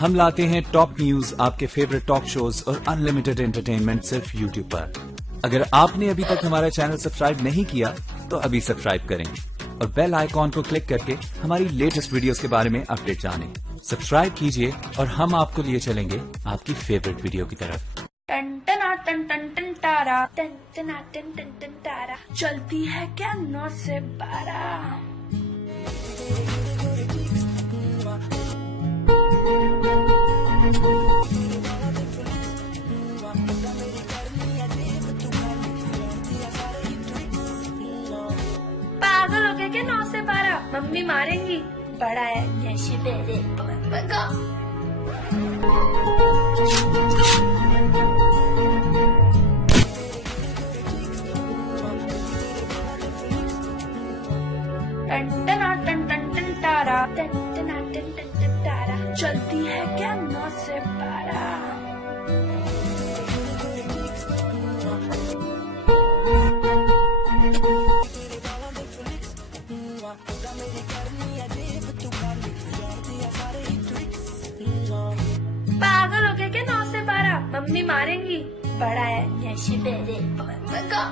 हम लाते हैं top news, आपके फेवरेट टॉक शोज और अनलिमिटेड एंटरटेनमेंट सिर्फ यूट्यूब पर। अगर आपने अभी तक हमारा चैनल सब्सक्राइब नहीं किया तो अभी सब्सक्राइब करें और बेल आइकॉन को क्लिक करके हमारी लेटेस्ट वीडियोस के बारे में अपडेट जानें। सब्सक्राइब कीजिए और हम आपको लिए चलेंगे आपकी फेवरेट वीडियो की तरफ। टन टना टन टन टन तारा, टन टना टन टन टन तारा, चलती है क्या 9 से 12। पागल हो गए क्या 9 से 12, मम्मी मारेंगी। बड़ा है नशीब रे बगा। टन टना टन टन टन तारा, टन टना टन टन टन तारा, चलती है क्या 9 से 12। पागल हो गए क्या 9 से 12, मम्मी मारेंगी। बड़ा है नशीब रे बगा।